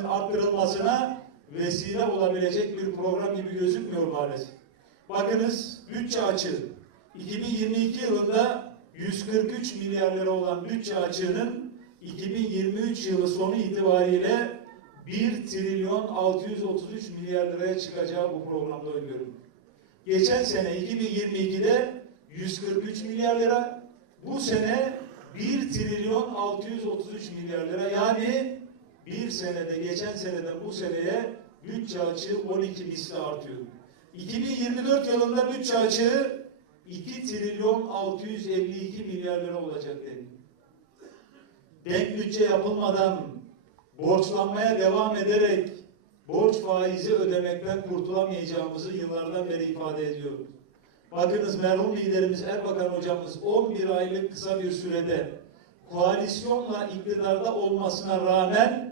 gelirinin arttırılmasına vesile olabilecek bir program gibi gözükmüyor maalesef. Bakınız bütçe açığı 2022 yılında 143 milyar lira olan bütçe açığının 2023 yılı sonu itibariyle 1 trilyon 633 milyar liraya çıkacağı bu programda öngörülüyor. Geçen sene 2022'de 143 milyar lira, bu sene 1 trilyon 633 milyar lira yani bir senede geçen seneden bu seneye bütçe açığı 12 misli artıyor. 2024 yılında bütçe açığı 2 trilyon 652 milyar lira olacak dedi. Denk bütçe yapılmadan borçlanmaya devam ederek borç faizi ödemekten kurtulamayacağımızı yıllardan beri ifade ediyoruz. Bakınız merhum liderimiz Erbakan hocamız 11 aylık kısa bir sürede koalisyonla iktidarda olmasına rağmen